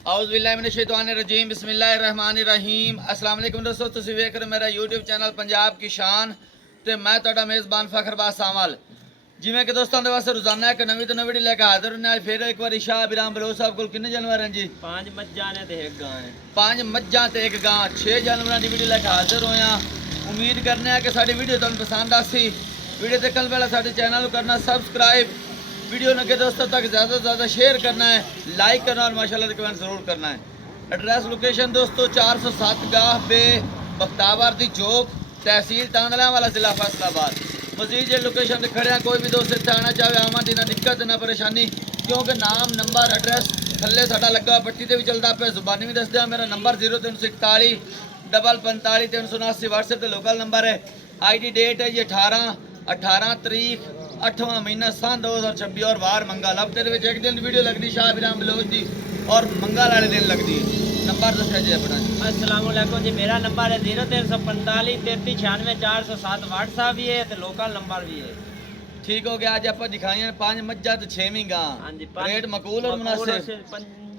औज़ुबिल्लाहिमिनश्शैतानिर्रजीम बिस्मिल्लाहिर्रहमानिर्रहीम। अस्सलाम वालेकुम दोस्तों, तुसीं वेख रहे मेरा यूट्यूब चैनल पंजाब की शान ते मैं तुहाडा मेज़बान फ़खरबाज सामल। जिवें कि दोस्तों दे वास्ते रोज़ाना एक नवीं तो नवीं वीडियो लेके हाज़िर होने। आज फिर एक बार शाह बिराम बलोच साहब कोल कितने जानवर हैं जी? 5 मज्जां ने ते एक गां है। 5 मज्जां ते एक गां, 6 जानवरां दी वीडियो लेके हाज़िर होए हां। उम्मीद करने हैं कि साडी वीडियो तुहानूं पसंद आसी। वीडियो देखने पहले साडे चैनल को करना सब्सक्राइब, वीडियो लगे दोस्तों तक ज़्यादा से ज़्यादा शेयर करना है, लाइक करना और माशाल्लाह कमेंट ज़रूर करना है। एड्रेस लोकेशन दोस्तों 407 गाह बे बख्तावर दी चौक, तहसील तांदलावाला, ज़िला फैसलाबाद। मजीद जे लोकेशन पर खड़े हैं, कोई भी दोस्त इत्थे आना चाहे आवन दी ना दिक्कत ना परेशानी, क्योंकि नाम नंबर एड्रेस थल्ले साडा लगा पट्टी ते भी चलता पे, जुबानी भी दस दिया। मेरा नंबर 0341 45 379 व्हाट्सएप ते लोकल नंबर है। आज की डेट है जी 18 तारीख 8वां महीना सन 2026 और वार मंगल। हफ्ते एक दिन वीडियो लगती शाह बिराम बलोच की और मंगल वाले दिन लगती है। नंबर दस जी अपना जी। अस्सलाम वालेकुम जी, मेरा नंबर है 0345 33 96 407। व्हाट्सएप भी है तो लोकल नंबर भी है। ठीक हो गया। आज आप दिखाई 5 मज्जा तो 6वीं गां। हाँ जी, रेट मकबूल और मुनासिब।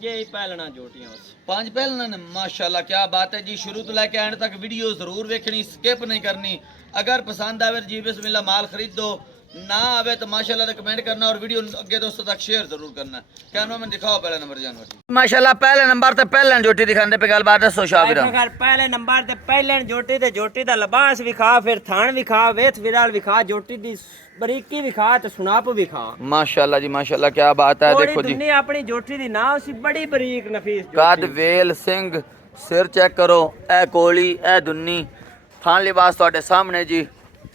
5 पहलना जोटियां उस 5 पहलना माशाल्लाह क्या बात है जी। शुरू तो लेके एंड तक वीडियो जरूर देखनी, स्किप नहीं करनी। अगर पसंद आवे जी बिस्मिल्लाह माल खरीद दो, ना आवे तो माशाल्लाह ने कमेंट करना और वीडियो अगे दोस्तों तक शेयर जरूर करना। क्या नाम दिखाओ पहला नंबर जानवर माशाल्लाह पहले नंबर ते पहले जोटी दिखाने पे गल बात दसो शाबिरा। अगर पहले नंबर ते पहले जोटी दा लिबास विखा, फिर थान विखा, वेथ विराल विखा, जोटी दी बरीकी विखा ते सुनाप विखा। माशाल्लाह जी माशाल्लाह क्या बात है। देखो जी अपनी जोटी दी ना उसी बड़ी बरीक नफीस कद वेल सिंह सिर चेक करो, ए कोली ए दुन्नी, थान लिबास तुहाडे सामने जी।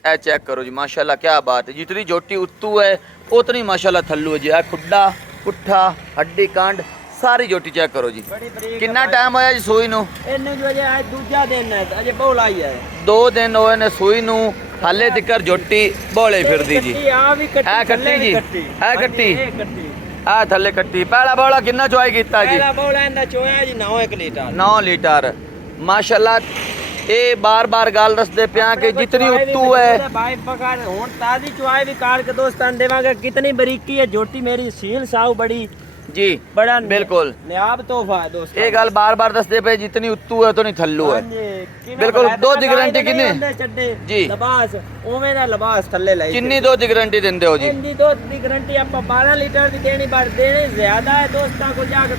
ए चेक करो जी माशाल्लाह क्या बात है। जितनी जोटी उत्तू है उतनी माशाल्लाह थल्लू है जी। ए खुड्डा पुट्ठा हड्डी कांड सारी जोटी चेक करो जी। कितना टाइम होया जी सूई नू? इन्ने जो अजे दूजा दिन है, अजे बोल आई है। 2 दिन होए ने सूई नू, हाले तिकर जोटी बोले फिरदी जी। ए कट्टी जी, ए कट्टी आ थल्ले कट्टी। पहला बोला कितना चुआई कीता जी? पहला बोला इंदा चोया जी 9 लीटर। 9 लीटर माशाल्लाह। ये बार बार गाल दसदे पिया कि जितनी उत्तू है भाई पकार हुन ताजी चुआई भी कार के दोस्तां देवांगे। कितनी बरीकी है जोटी मेरी, सील साउ बड़ी जी, बड़ा बिल्कुल नियाब तोहफा है दोस्त। ये गल बार बार दसदे पे जितनी उत्तू है तो नहीं थल्लू है। बिल्कुल। 2 दी गारंटी किन्नी जी? लिबास ओवें दा लिबास थल्ले लाई। किन्नी 2 दी गारंटी दिंदे हो जी? इंदी 2 दी गारंटी आप 12 लीटर दी देनी, बार देने ज्यादा है दोस्तां को जाकर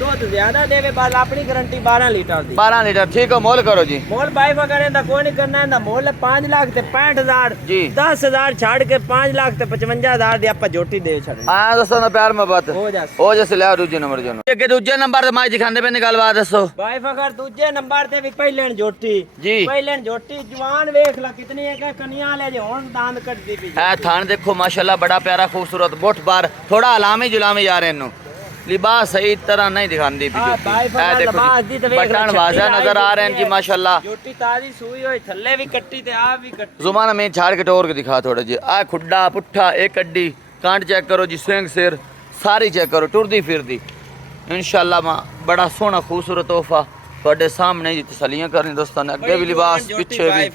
दूध ज्यादा देवे, बाल अपनी गारंटी 12 लीटर दी। 12 लीटर ठीक है। मोल करो जी। मोल भाई वगैरह दा कोई नहीं करना है। मोल 5 लाख ते 65,000 जी। 10,000 छाड़ के 5 लाख ते 55,000 दी आप जोटी दे छड़े। हां दोस्तों प्यार मोहब्बत हो जैसे ले दूजे नंबर जो के दूजे नंबर ते माई दिखांदे पे निकाल बात दसो भाई फकर। दूजे नंबर ते भी पहले जोटी जी। पहले जोटी जवान वेख ला कितनी है, कनिया ले जे हुन दांत कट दी पई है। थान देखो माशाल्लाह बड़ा प्यारा खूबसूरत बोट बार थोड़ा हलामी जुलामी जा रहे नु। लिबास सही तरह नहीं दिखांदी भी जोटी। बटन वाजा नजर आ रहे हैं जी माशाल्लाह। जोटी ताजी सूई होई थल्ले भी कट्टी ते आ भी कट्टी। जुबान में झाड़ के टोर के दिखा थोड़ा जी। आ खुड्डा पुट्ठा एक अड्डी कांट चेक करो जी, सिंग सिर सारी चेक करो, टुरदी फिरदी इंशाल्लाह मां बड़ा सोहना खूबसूरत तोहफा तुहाडे सामने जी। तसलियां करनी दोस्तों ने, अगे भी लिबास पीछे भी।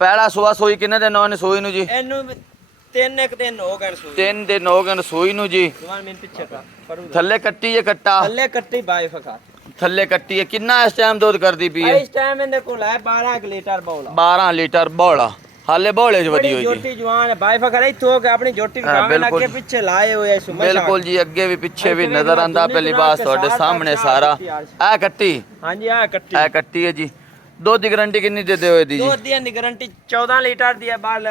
पहला सुआ सोई किन्ने दिन होने सोई नु जी? एनु 3 दिन हो गए सोई। 3 दिन हो गए सोई नु जी। जवान में पीछे का थल्ले कट्टी है कट्टा? थल्ले कट्टी भाई फकर। थल्ले कट्टी है। कितना इस टाइम दूध कर दी पी है? इस टाइम इनदे कोल है 12 लीटर बौला। 12 लीटर बौला हाले बौले जो वदी हुई जी। जोटी जवान है भाई फकर। इथो के अपनी जोटी खावे ना के पीछे लाए हुए सुमा। बिल्कुल जी, अगे भी पीछे भी नजर आंदा पे लिबास ਤੁਹਾਡੇ सामने सारा। आ कट्टी? हां जी आ कट्टी। आ कट्टी है जी। 2 दी गारंटी कितनी देते हुए दी जी? 2 दी गारंटी 14 लीटर दी है। बाल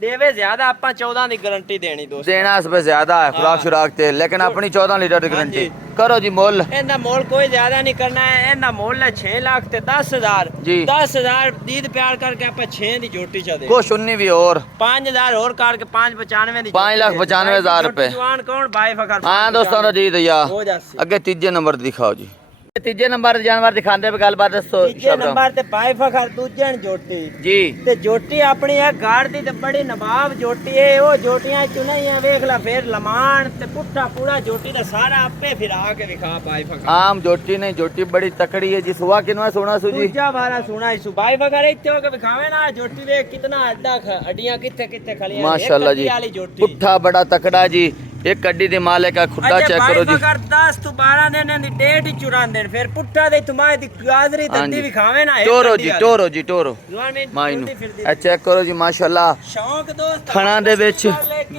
देवे ज्यादा आपा 14 दी गारंटी देनी दोस्त। देना इस पे ज्यादा है खुराक शुराक ते, लेकिन अपनी 14 लीटर दी गारंटी करो जी। मोल इनदा मोल कोई ज्यादा नहीं करना है। इनदा मोल है 6 लाख ते 10,000 जी। 10,000 दीद प्यार करके आपा 6 दी जोटी चा दे। कुछ 19 भी और 5,000 और करके 595 दी 5,95,000 रुपए। जवान कौन भाई फकर? हां दोस्तों दा जी दैया। हो जासी। अगे तीजे नंबर दिखाओ जी। तीजे नंबर जानवर दिखांदे पे गलबात दसो। तीजे नंबर ते भाई फकर दूजे जोटी जी। ते जोटी अपनी है गाड़ दी ते बड़ी नवाब जोटी है। वो जोटियां चुनाइयां वेख ला, फिर लमान ते पुट्ठा पूरा जोटी दा सारा आपे फिरा के दिखा भाई फकर। आम जोटी नहीं, जोटी बड़ी तकड़ी है जी। सुहा किनवा सोना सुजी? दूजा बारा सोना सु भाई फकर। इत्ते हो के दिखावे ना जोटी देख कितना अड्डा हड्डियां किथे किथे खलियां माशाल्लाह जी। पुट्ठा बड़ा तकड़ा जी। एक कड्डी दे मालिक का खुदा अच्छा, चेक करो जी। अगर 10 तो 12 दिन दी डेट ही चुरांदे फिर पुट्ठा दे तुम्हारे दी गाजरी दंदी भी खावे ना टोरो जी टोरो जी टोरो माई माइनू नू ए चेक करो जी माशाल्लाह शौक दोस्त थणा दे विच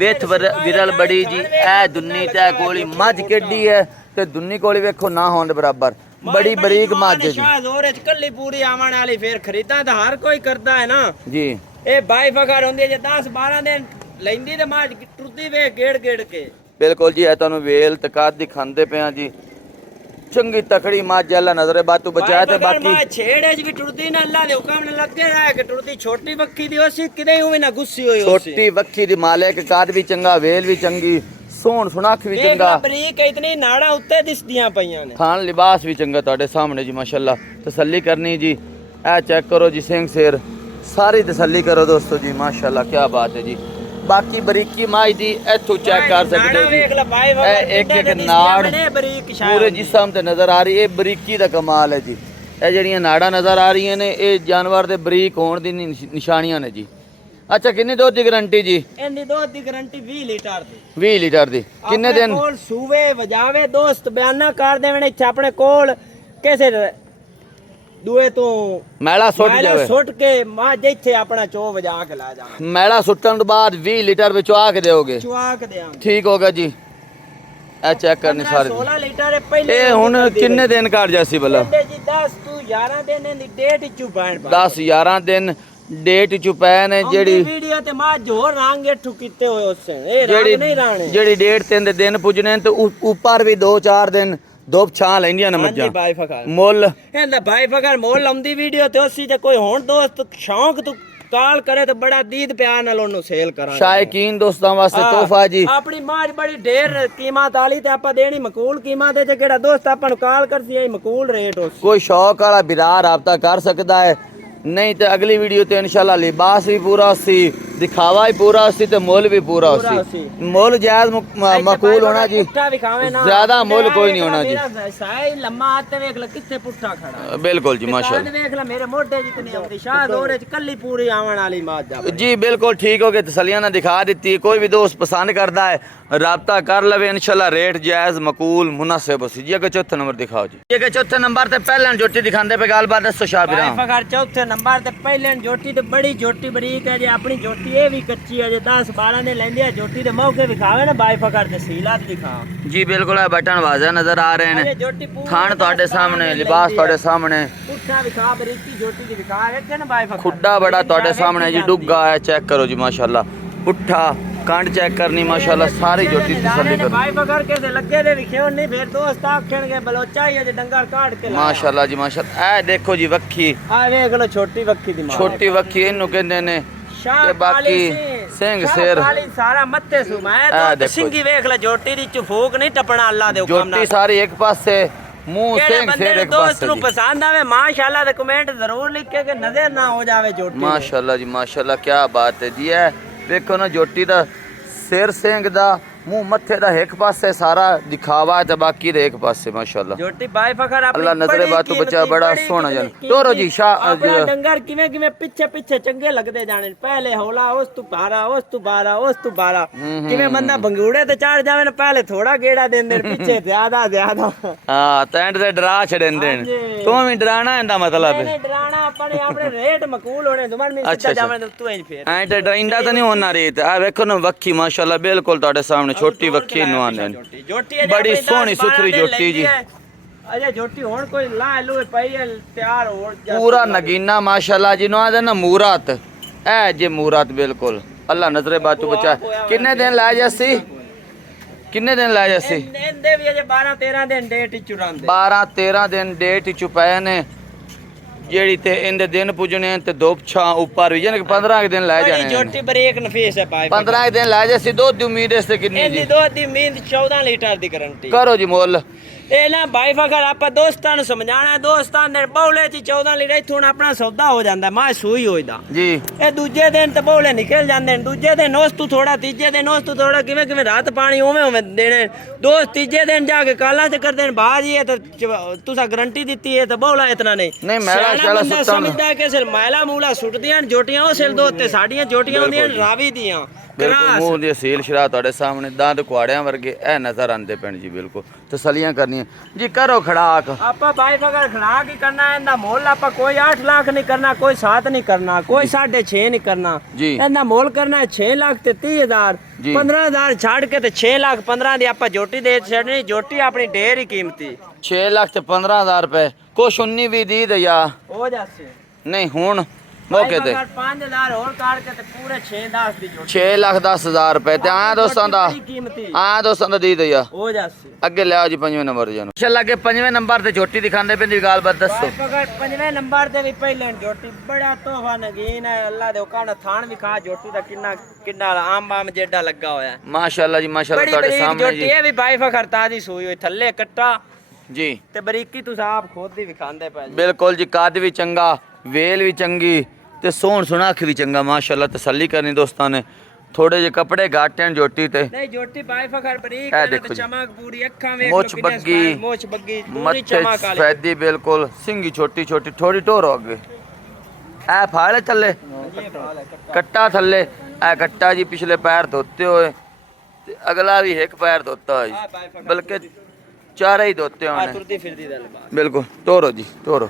विथ विरल बड़ी जी ए दुन्नी ते गोली मझ केडी है ते दुन्नी कोली वेखो ना होण दे बराबर बड़ी बरीक मझ जी जोर च कल्ली पूरी आवन वाली फिर खरीदा तो हर कोई करदा है ना जी। ए बाई फगर होंदी है जे 10 12 दिन ਲੈਂਦੀ ਤੇ ਮਾਂ ਟੁੱਟਦੀ ਵੇ ਗੇੜ ਗੇੜ ਕੇ बिल्कुल जी। ਤੁਹਾਨੂੰ ਵੇਲ ਤੇ ਕਾਦ ਦਿਖਾਉਂਦੇ ਪਿਆ ਜੀ ਚੰਗੀ ਤਕੜੀ ਮੱਝ ਅੱਲਾ ਨਜ਼ਰੇ ਬਾਤੂ ਬਚਾਇਆ ਤੇ ਬਾਕੀ ਮਾਂ ਛੇੜੇ ਚ ਵੀ ਟੁੱਟਦੀ ਨਾ ਅੱਲਾ ਦੇ ਹੁਕਮ ਨਾਲ ਲੱਗੇ ਰਹਿ ਕੇ ਟੁੱਟਦੀ ਛੋਟੀ ਵੱਖੀ ਦੀ ਉਸੇ ਕਿਤੇ ਉਵੇਂ ਨਾ ਗੁੱਸੀ ਹੋਈ ਛੋਟੀ ਵੱਖੀ ਦੀ ਮਾਲਿਕ ਕਾਦ ਵੀ ਚੰਗਾ ਵੇਲ ਵੀ ਚੰਗੀ ਸੋਹਣ ਸੁਣਖ ਵੀ ਚੰਗਾ ਬਰੀਕ ਇਤਨੀ ਨਾੜਾਂ ਉੱਤੇ ਦਿਸਦੀਆਂ ਪਈਆਂ ਨੇ ਖਾਨ ਲਿਬਾਸ ਵੀ ਚੰਗਾ ਤੁਹਾਡੇ ਸਾਹਮਣੇ ਜੀ ਮਾਸ਼ਾਅੱਲਾ ਤਸੱਲੀ ਕਰਨੀ ਜੀ। ਇਹ ਚੈੱਕ ਕਰੋ ਜੀ ਸਿੰਘ ਸ਼ੇਰ ਸਾਰੀ ਤਸੱਲੀ ਕਰੋ ਦੋਸਤੋ ਜੀ ਮਾਸ਼ਾਅੱਲਾ ਕੀ ਬਾਤ ਹੈ ਜੀ। ਬਾਕੀ ਬਰੀਕੀ ਮਾਈ ਦੀ ਇੱਥੋਂ ਚੈੱਕ ਕਰ ਸਕਦੇ ਜੀ ਇਹ ਇੱਕ ਇੱਕ ਨਾੜ ਪੂਰੇ ਜਿਸਮ ਤੇ ਨਜ਼ਰ ਆ ਰਹੀ ਇਹ ਬਰੀਕੀ ਦਾ ਕਮਾਲ ਹੈ ਜੀ। ਇਹ ਜਿਹੜੀਆਂ ਨਾੜਾਂ ਨਜ਼ਰ ਆ ਰਹੀਆਂ ਨੇ ਇਹ ਜਾਨਵਰ ਦੇ ਬਰੀਕ ਹੋਣ ਦੀ ਨਿਸ਼ਾਨੀਆਂ ਨੇ ਜੀ। ਅੱਛਾ ਕਿੰਨੀ ਦੁੱਧ ਦੀ ਗਾਰੰਟੀ ਜੀ? ਇਹਦੀ ਦੁੱਧ ਦੀ ਗਾਰੰਟੀ 20 ਲੀਟਰ ਦੀ 20 ਲੀਟਰ ਦੀ ਕਿੰਨੇ ਦਿਨ ਕੋਲ ਸੂਵੇ ਵਜਾਵੇ ਦੋਸਤ ਬਿਆਨਾ ਕਰ ਦੇਵਣ ਇੱਥੇ ਆਪਣੇ ਕੋਲ ਕਿਸੇ ਦੂਏ ਤੋਂ ਮੈਲਾ ਸੁੱਟ ਜਾਵੇ ਸੁੱਟ ਕੇ ਮਾਂ ਜਿੱਥੇ ਆਪਣਾ ਚੋ ਵਜਾ ਕੇ ਲਾ ਜਾਵੇ ਮੈਲਾ ਸੁੱਟਣ ਤੋਂ ਬਾਅਦ 20 ਲੀਟਰ ਵਿੱਚ ਆ ਕੇ ਦਿਓਗੇ? ਚੁਆ ਕੇ ਦੇਾਂਗੇ। ਠੀਕ ਹੋਗਾ ਜੀ। ਇਹ ਚੈੱਕ ਕਰਨੀ ਸਾਰੇ 16 ਲੀਟਰ ਪਹਿਲੇ ਇਹ ਹੁਣ ਕਿੰਨੇ ਦਿਨ ਕੱਢ ਜਾਸੀ ਬਲਾ ਜੀ 10 ਤੋਂ 11 ਦਿਨ ਦੀ ਡੇਟ ਚੁ ਪੈਣ 10 11 ਦਿਨ ਡੇਟ ਚੁ ਪੈ ਨੇ ਜਿਹੜੀ ਵੀਡੀਓ ਤੇ ਮਾਂ ਜੋਰ ਰੰਗ ਠੁ ਕੀਤੇ ਹੋਏ ਉਸੇ ਇਹ ਰੰਗ ਨਹੀਂ ਰਾਣੇ ਜਿਹੜੀ ਡੇਟ ਤੇ ਦੇ ਦਿਨ ਪੁੱਜਣੇ ਤੇ ਉੱਪਰ ਵੀ 2-4 ਦਿਨ ਧੁੱਪ ਛਾਂ ਲੈਂਦੀਆਂ ਨੇ ਮੱਝਾਂ ਮੁੱਲ ਇਹਦਾ ਬਾਈ ਫਕਰ ਮੁੱਲ ਆਉਂਦੀ ਵੀਡੀਓ ਤੇ ਉਸੇ ਤੇ ਕੋਈ ਹੁਣ ਦੋਸਤ ਸ਼ੌਂਕ ਤੋਂ ਕਾਲ ਕਰੇ ਤੇ ਬੜਾ ਦੀਦ ਪਿਆਰ ਨਾਲ ਉਹਨੂੰ ਸੇਲ ਕਰਾਂਗੇ। ਸ਼ਾਇਕੀਨ ਦੋਸਤਾਂ ਵਾਸਤੇ ਤੋਹਫਾ ਜੀ। ਆਪਣੀ ਮਾਝ ਬੜੀ ਢੇਰ ਕੀਮਤ ਵਾਲੀ ਤੇ ਆਪਾਂ ਦੇਣੀ ਮਕੂਲ ਕੀਮਤ ਤੇ ਜਿਹੜਾ ਦੋਸਤ ਆਪਾਂ ਨੂੰ ਕਾਲ ਕਰਦੀ ਹੈ ਮਕੂਲ ਰੇਟ ਉਸ ਕੋਈ ਸ਼ੌਕ ਵਾਲਾ ਬਿਰਾ ਰਾਬਤਾ ਕਰ ਸਕਦਾ ਹੈ नहीं तो अगली वीडियो तो इंशाल्लाह लिबास भी पूरा सी दिखावा भी पूरा सी तो मोल भी पूरा सी मोल जायज मकूल होना जी ज्यादा मोल कोई नहीं होना जी लम्मा आते देख ले कितने पुट्ठा खड़ा बिल्कुल जी माशाल्लाह देख ले मेरे मोढे जितनी आउंदी शायद ओरे च कल्ली पूरी आवन वाली मां जी बिल्कुल ठीक हो गए तसलियां ना दिखा दी कोई भी दोस्त पसंद करता है राब्ता कर लवे इंशाल्लाह रेट जायज मकूल मुनासिब सी जी। अगर चौथा नंबर दिखाओ जी। ये चौथे नंबर ते पहले जोटी दिखांदे पे गलबात दसो शाबिरा फकर चौथे नंबर ते पहले जोटी ते बड़ी जोटी बरीक है जी अपनी जोटी ये भी कच्ची है जे 10 12 ने लेंदे है जोटी दे मौके दिखावे ना बाई फकर ते सीलात दिखा जी बिल्कुल बटन वाजा नजर आ रहे हैं थान ਤੁਹਾਡੇ ਸਾਹਮਣੇ ਲਿਬਾਸ ਤੁਹਾਡੇ ਸਾਹਮਣੇ ਪੁੱਠਾ ਵਿਖਾ ਬਰੀਕੀ जोटी दी दिखा है ना बाई फकर खुड्डा बड़ा ਤੁਹਾਡੇ ਸਾਹਮਣੇ जी डुग्गा है चेक करो जी माशाल्लाह पुट्ठा कांड चेक करनी माशाल्लाह सारी जोटी तसल्ली करो भाई बगर के लगे दे विखे नहीं फिर दोस्त आखणगे बलोचा ही जे डंगर काट के माशाल्लाह जी माशाल्लाह ए देखो जी वक्खी आ देख लो छोटी वक्खी दी छोटी वक्खी इनु कहंदे ने ते बाकी सिंह शेर सारा मत्थे सुमा है तो सिंगी देख ले जोटी दी चफूक नहीं टपना अल्लाह दे हुक्म नाल जोटी सारी एक पासे मुंह सिंह शेर एक पासे दोस्त नु पसंद आवे माशाल्लाह दे कमेंट जरूर लिख के नजर ना हो जावे जोटी माशाल्लाह जी माशाल्लाह क्या बात है जी है देखो ना जोटी दा सिर सिंह दा मुंह मथे दा एक पासे सारा दिखावा है ते बाकी दे एक पासे माशाल्लाह जोटी बाई फकर अपनी अल्लाह नजरे बातू बचा बड़ा सोहना जन टोरो जी शाह डंगर किवे किवे पीछे पीछे चंगे लगदे जाने पहले हौला उस तू पारा उस तू बारा उस तू बारा किवे बंदा भंगूड़े ते चढ़ जावे ना पहले थोड़ा गेड़ा देंदे पीछे ज्यादा ज्यादा हां तैंड ते डरा छडेंदे तू भी डराना इंदा मतलब है डराना अपने अपने रेट मकूल होने दुमन में सीधा जावे तू ही फिर ऐ ते डरिंदा तो नहीं होना रेत आ देखो ना वक्खी माशाल्लाह बिल्कुल ਤੁਹਾਡੇ सामने छोटी वक्खी नवाने बड़ी सोहनी सुथरी जोटी जी अजे जोटी हुन कोई ला लो पई तैयार हो पूरा नगीना माशाल्लाह जी नो आदे ना मूरत ए जे मूरत बिल्कुल अल्लाह नजरे बातू बचा कितने दिन ला जासी कितने दिन ला जासी इंदे भी अजे 12 13 दिन डेट चुरांदे 12 13 दिन डेट चुपाए ने जेड़ी ते इंदे दिन पुजने ते धूप छां ऊपर भी यानी 15 दिन ला जाने जोटी ब्रेक नफीस है भाई 15 दिन ला जासी दूध दी उम्मीद है कितनी जी दूध दी उम्मीद 14 लीटर दी गारंटी करो जी मोल ਇਹ ਨਾ ਭਾਈ ਫਕਰ ਆਪਾਂ ਦੋਸਤਾਂ ਨੂੰ ਸਮਝਾਣਾ, ਦੋਸਤਾਂ ਦੇ ਬੌਲੇ ਚ 14 ਲੀਟਰ ਇੱਥੋਂ ਹੁਣ ਆਪਣਾ ਸੌਦਾ ਹੋ ਜਾਂਦਾ, ਮੈਂ ਸੂਈ ਹੋਈਦਾ ਜੀ। ਇਹ ਦੂਜੇ ਦਿਨ ਤੇ ਬੌਲੇ ਨਿਕਲ ਜਾਂਦੇ ਨੇ, ਦੂਜੇ ਦਿਨ ਉਸ ਤੋਂ ਥੋੜਾ, ਤੀਜੇ ਦਿਨ ਉਸ ਤੋਂ ਥੋੜਾ, ਕਿਵੇਂ ਕਿਵੇਂ ਰਾਤ ਪਾਣੀ ਉਵੇਂ ਉਵੇਂ ਦੇਣੇ ਦੋਸਤ। ਤੀਜੇ ਦਿਨ ਜਾ ਕੇ ਕਾਲਾ ਚ ਕਰਦੇ ਨੇ ਬਾਜੀ, ਇਹ ਤਾਂ ਤੁਸੀਂ ਗਰੰਟੀ ਦਿੱਤੀ ਹੈ ਤਾਂ ਬੌਲਾ ਇਤਨਾ ਨਹੀਂ ਸਿਆਣਾ ਬੰਦਾ ਸਮਝਦਾ ਕਿ ਸਿਰ ਮੈਲਾ ਮੂਲਾ ਸੁੱਟਦੀਆਂ ਜੋਟੀਆਂ ਉਹ ਸਿਰ ਦੋ ਉੱਤੇ ਸਾਡੀਆਂ ਜੋਟੀਆਂ ਹੁੰਦੀਆਂ ਰਾਵੀ ਦੀਆਂ। ਬਿਲਕੁਲ ਮੂੰਹ ਦੀ ਅਸੀਲ ਸ਼ਰਾ ਤੁਹਾਡੇ ਸਾਹਮਣੇ, ਦੰਦ ਕੁਆੜਿਆਂ ਵਰਗੇ ਇਹ ਨਜ਼ਰ ਆਉਂਦੇ ਪੈਣ ਜੀ। ਬਿਲਕੁਲ ਤਸੱਲੀਆਂ ਕਰਨੀਆਂ ਜੀ। ਕਰੋ ਖੜਾਕ ਆਪਾਂ ਭਾਈ ਫਕਰ ਖੜਾਕ ਹੀ ਕਰਨਾ, ਇਹਦਾ ਮੁੱਲ ਆਪਾਂ ਕੋਈ 8 ਲੱਖ ਨਹੀਂ ਕਰਨਾ, ਕੋਈ 7 ਨਹੀਂ ਕਰਨਾ, ਕੋਈ 6.5 ਨਹੀਂ ਕਰਨਾ ਜੀ। ਇਹਦਾ ਮੁੱਲ ਕਰਨਾ 6 ਲੱਖ ਤੇ 30,000, 15,000 ਛੱਡ ਕੇ ਤੇ 6 ਲੱਖ 15 ਦੀ ਆਪਾਂ ਜੋਟੀ ਦੇ ਛੱਡਣੀ। ਜੋਟੀ ਆਪਣੀ ਢੇਰ ਹੀ ਕੀਮਤੀ 6 ਲੱਖ ਤੇ 15,000 ਰੁਪਏ, ਕੁਛ 19 ਵੀ ਦੀ ਦੇ ਯਾ ਹੋ ਜਾਸੇ ਨਹੀਂ ਹੁਣ ਮੌਕੇ ਤੇ 5,000 ਹੋਰ ਕਾੜ ਕੇ ਤੇ ਪੂਰੇ 6-10 ਦੀ ਜੋਟੀ 6 ਲੱਖ 10,000 ਰੁਪਏ ਤੇ ਆਇਆ ਦੋਸਤਾਂ ਦਾ, ਆਇਆ ਦੋਸਤਾਂ ਦਾ ਦੀ ਦਈਆ ਹੋ ਜਾਸੇ। ਅੱਗੇ ਲਿਆਓ ਜੀ 5ਵੇਂ ਨੰਬਰ ਜਾਨੂੰ। ਚੱਲ ਅੱਗੇ 5ਵੇਂ ਨੰਬਰ ਤੇ ਝੋਟੀ ਦਿਖਾਉਂਦੇ ਪੈਂਦੀ ਗੱਲ ਬਾਤ ਦੱਸੋ। ਭਾਈ ਫਕਰ 5ਵੇਂ ਨੰਬਰ ਤੇ ਵੀ ਪਹਿਲਾਂ ਜੋਟੀ ਬੜਾ ਤੋਹਫਾ ਨਗੀਨ ਹੈ, ਅੱਲਾ ਦੇ ਹੁਕਮ ਨਾਲ ਥਾਣ ਵੀ ਖਾ ਜੋਟੀ ਦਾ ਕਿੰਨਾ ਆਮ ਜੇਡਾ ਲੱਗਾ ਹੋਇਆ ਮਾਸ਼ਾਅੱਲਾ ਜੀ ਮਾਸ਼ਾਅੱਲਾ ਤੁਹਾਡੇ ਸਾਹਮਣੇ ਜੋਟੀ ਇਹ ਵੀ ਭਾਈ ਫਕਰ ਤਾਦੀ ਸੂਈ ਹੋਈ, ਥੱਲੇ ਕੱਟਾ ਜੀ ਤੇ ਬਰੀਕੀ ਤੁਸੀਂ ਆਪ ਖੁਦ ਹੀ ਵਿਖਾਉਂਦੇ ਪਏ ਜੀ। ਬਿਲਕੁਲ ਜੀ, ਕੱਦ ਵੀ ਚੰਗਾ, ਵੇਲ ਵੀ ਚੰਗੀ ਤੇ ਸੋਹਣ ਸੁਣਾਖ ਵੀ ਚੰਗਾ ਮਾਸ਼ਾਅੱਲਾ। ਤਸੱਲੀ ਕਰਨੀ ਦੋਸਤਾਂ ਨੇ, ਥੋੜੇ ਜਿਹੇ ਕੱਪੜੇ ਘੱਟ ਹਨ ਜੋਟੀ ਤੇ। ਨਹੀਂ ਜੋਟੀ ਭਾਈ ਫਕਰ ਬਰੀਕ ਇਹ ਹੈ ਦੇਖੋ ਤੇ ਜੀ, ਚਮਕ ਪੂਰੀ, ਅੱਖਾਂ ਵੇਖ ਮੁੱਛ ਬੱਗੀ, ਮੁੱਛ ਬੱਗੀ ਪੂਰੀ ਮੱਥੇ ਚਮਕ ਵਾਲੀ ਸਫੈਦੀ ਬਿਲਕੁਲ, ਸਿੰਗੀ ਛੋਟੀ ਛੋਟੀ, ਥੋੜੀ ਢੋਰੋ ਅੱਗੇ ਐ ਫਾਲੇ ਥੱਲੇ ਕੱਟਾ ਥੱਲੇ, ਐ ਕੱਟਾ ਜੀ ਪਿਛਲੇ ਪੈਰ ਧੋਤੇ ਹੋਏ ਤੇ ਅਗਲਾ ਵੀ ਇੱਕ ਪੈਰ ਧੋਤਾ ਹੋਇਆ ਜੀ, ਬਲਕਿ ਚਾਰੇ ਹੀ ਧੋਤੇ ਆ ਹੋਣੇ ਤੁਰਦੀ ਫਿਰਦੀ ਦਾ ਲਿਬਾਸ ਬਿਲਕੁਲ। ਢੋਰੋ ਜੀ ਢੋਰੋ,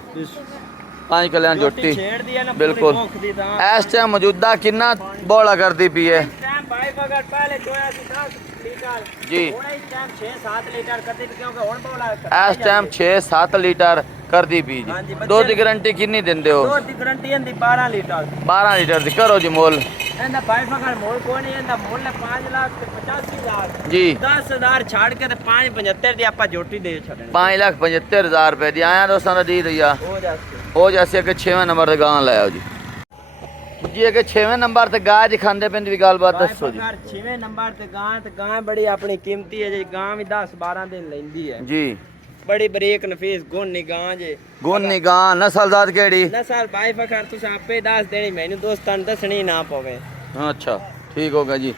5 ਕਲਿਆਂ ਜੋਟੀ ਛੇੜਦੀ ਹੈ ਨਾ ਬਿਲकुल। ਦੀ ਤਾਂ ਇਸ ਟਾਈਮ ਮੌਜੂਦਾ ਕਿੰਨਾ ਬੋਲਾ ਕਰਦੀ ਪਈ ਹੈ ਟਾਈਮ ਭਾਈ ਫਕਰ ਪਹਿਲੇ ਚੋਇਆ ਸੀ 10 ਲੀਟਰ ਜੀ, ਹੁਣ ਇਸ ਟਾਈਮ 6-7 ਲੀਟਰ ਕਰਦੀ ਪਈ, ਕਿਉਂਕਿ ਹੁਣ ਬੋਲਾ ਇਸ ਟਾਈਮ 6-7 ਲੀਟਰ ਕਰਦੀ ਪਈ ਜੀ। ਹਾਂਜੀ, ਦੁੱਧ ਦੀ ਗਾਰੰਟੀ ਕਿੰਨੀ ਦਿੰਦੇ ਹੋ? ਦੁੱਧ ਦੀ ਗਾਰੰਟੀ ਇਹਦੀ 12 ਲੀਟਰ 12 ਲੀਟਰ ਦੀ। ਕਰੋ ਜੀ ਮੁੱਲ ਇਹਦਾ ਭਾਈ ਫਕਰ ਮੁੱਲ ਕੋਈ ਨਹੀਂ, ਇਹਦਾ ਮੁੱਲ ਹੈ 5 ਲੱਖ ਤੇ 85,000 ਜੀ। 10,000 ਛੱਡ ਕੇ ਤੇ 5,75 ਦੀ ਆਪਾਂ ਜੋਟੀ ਦੇ ਛੱਡਣੀ 5,75,000 ਰੁਪਏ ਦੀ। ਆਇਆ ਦੋਸਤਾਂ ਦਾ ਦੀ ਦਈਆ ਹੋ ਜਾਸੀ। ਹੋ ਜੈਸੇ ਕਿ 6ਵੇਂ ਨੰਬਰ ਤੇ ਗਾਂ ਲਾਇਓ ਜੀ। ਜੀ ਕਿ 6ਵੇਂ ਨੰਬਰ ਤੇ ਗਾਂ ਜੀ ਖਾਂਦੇ ਪੈਂਦੀ ਵੀ ਗੱਲਬਾਤ ਦੱਸੋ ਜੀ। 6ਵੇਂ ਨੰਬਰ ਤੇ ਗਾਂ ਬੜੀ ਆਪਣੀ ਕੀਮਤੀ ਹੈ ਜੀ। ਗਾਂ ਵੀ 10-12 ਦਿਨ ਲੈਂਦੀ ਹੈ ਜੀ। ਬੜੀ ਬਰੀਕ ਨਫੀਸ ਗੁੰਨੀ ਗਾਂ ਜੇ। ਗੁੰਨੀ ਗਾਂ ਨਸਲਦਾਰ ਕਿਹੜੀ? ਨਸਲ ਭਾਈ ਫਕਰ ਤੁਸੀਂ ਆਪੇ ਦੱਸ ਦੇਣੀ, ਮੈਨੂੰ ਦੋਸਤਾਂ ਨੂੰ ਦੱਸਣੀ ਨਾ ਪਵੇ। ਅੱਛਾ ਠੀਕ ਹੋ ਗਿਆ ਜੀ।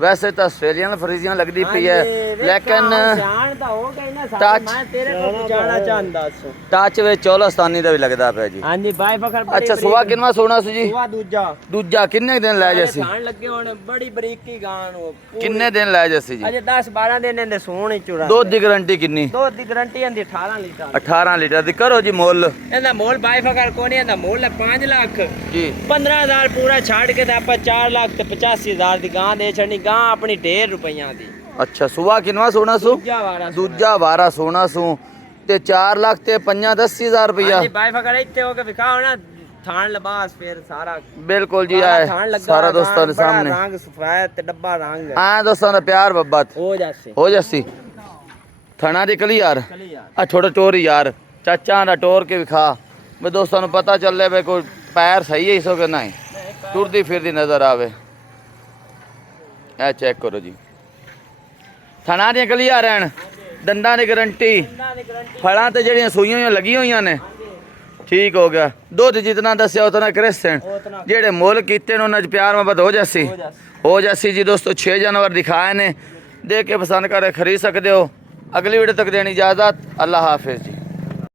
ਵੈਸੇ ਤਾਂ ਆਸਟ੍ਰੇਲੀਅਨ ਫਰੀਜ਼ੀਆਂ ਲੱਗਦੀ ਪਈ ਹੈ, ਲੇਕਿਨ ਜਾਣ ਤਾਂ ਹੋ ਗਈ ਨਾ ਸਾਡੀ, ਮੈਂ ਤੇਰੇ ਕੋਲ ਜਾਣਾ ਚਾਹੁੰਦਾ ਸੀ। ਟੱਚ ਵਿੱਚ ਚੌਲਸਤਾਨੀ ਦਾ ਵੀ ਲੱਗਦਾ ਪਿਆ ਜੀ। ਹਾਂਜੀ ਭਾਈ ਫਕਰ ਬੜੀ ਅੱਛਾ ਸੁਆ ਕਿੰਨਾ ਸੋਣਾ ਸੀ ਜੀ? ਸੁਆ ਦੂਜਾ ਕਿੰਨੇ ਦਿਨ ਲੈ ਜਾਸੀ? ਖਾਣ ਲੱਗੇ ਹੁਣ ਬੜੀ ਬਰੀਕੀ ਗਾਂ ਨੂੰ। ਕਿੰਨੇ ਦਿਨ ਲੈ ਜਾਸੀ ਜੀ? ਅਜੇ 10-12 ਦਿਨ ਇਹਦੇ ਸੋਣ ਹੀ ਚੁਰਾ। ਦੁੱਧ ਦੀ ਗਾਰੰਟੀ ਕਿੰਨੀ? ਦੁੱਧ ਦੀ ਗਾਰੰਟੀ ਇਹਦੀ 18 ਲੀਟਰ। 18 ਲੀਟਰ ਦੀ। ਕਰੋ ਜੀ ਮੁੱਲ। ਇਹਦਾ ਮੁੱਲ ਭਾਈ ਫਕਰ ਕੋਣੀ, ਇਹਦਾ ਮੁੱਲ ਹੈ 5 ਲੱਖ ਜੀ। 15,000 ਪੂਰਾ ਛੱਡ ਕੇ ਤੇ ਆਪਾਂ 4 ਲੱਖ ਤੇ 85,000 ਦੀ ਗਾਂ ਦੇ ਛੱਡਣੀ। ਗਾਂ ਆਪਣੀ 1.5 ਰੁਪਈਆਂ ਦੀ। ਅੱਛਾ ਸੁਆ ਕਿੰਨਾ ਸੋਣਾ ਸੂ? ਦੂਜਾ ਵਾਰਾ ਸੋਣਾ ਸੂ ਤੇ 4 ਲੱਖ ਤੇ 10,000 ਰੁਪਇਆ। ਹਾਂਜੀ ਭਾਈ ਫਕਰ ਇੱਥੇ ਹੋ ਕੇ ਵਿਖਾਓ ਨਾ ਥਾਣ ਲਿਬਾਸ ਫਿਰ ਸਾਰਾ ਬਿਲਕੁਲ ਜੀ ਆਏ ਸਾਰਾ ਦੋਸਤਾਂ ਦੇ ਸਾਹਮਣੇ। ਰੰਗ ਸਫੈਦ ਤੇ ਡੱਬਾ ਰੰਗ ਆ ਦੋਸਤਾਂ ਦਾ ਪਿਆਰ ਬੱਬਤ ਹੋ ਜਾਸੀ। ਹੋ ਜਾਸੀ। ਥਣਾ ਦੀ ਕਲੀ ਯਾਰ ਆ ਛੋਟਾ ਟੋਰ ਯਾਰ ਚਾਚਾ ਦਾ ਟੋਰ ਕੇ ਵਿਖਾ ਵੀ ਦੋਸਤਾਂ ਨੂੰ ਪਤਾ ਚੱਲੇ ਵੀ ਕੋਈ ਪੈਰ ਸਹੀ ਹੈ ਇਸੋ ਕਿ ਨਹੀਂ, ਟੁਰਦੀ ਫਿਰਦੀ ਨਜ਼ਰ ਆਵੇ। ਇਹ ਚੈੱਕ ਕਰੋ ਜੀ। ਥਣਾ ਦੀਆਂ ਕਲੀਆਂ ਰਹਿਣ, ਦੰਦਾਂ ਦੀ ਗਾਰੰਟੀ, ਫਲਾਂ ਤੇ ਜਿਹੜੀਆਂ ਸੂਈਆਂ ਹੋਈਆਂ ਲੱਗੀਆਂ ਹੋਈਆਂ ਨੇ। ਠੀਕ ਹੋ ਗਿਆ। ਦੁੱਧ ਜਿਤਨਾ ਦੱਸਿਆ ਉਤਨਾ ਕ੍ਰਿਸਚਨ ਜਿਹੜੇ ਮੁੱਲ ਕੀਤੇ ਨੇ ਉਹਨਾਂ 'ਚ ਪਿਆਰ ਮੁਹੱਬਤ ਹੋ ਜਾਸੀ। ਹੋ ਜਾਸੀ ਜੀ ਦੋਸਤੋ। 6 ਜਾਨਵਰ ਦਿਖਾਏ ਨੇ, ਦੇਖ ਕੇ ਪਸੰਦ ਕਰਕੇ ਖਰੀਦ ਸਕਦੇ ਹੋ। ਅਗਲੀ ਵੀਡੀਓ ਤੱਕ ਦੇਣੀ ਇਜਾਜ਼ਤ। ਅੱਲਾਹ ਹਾਫਿਜ਼ ਜੀ।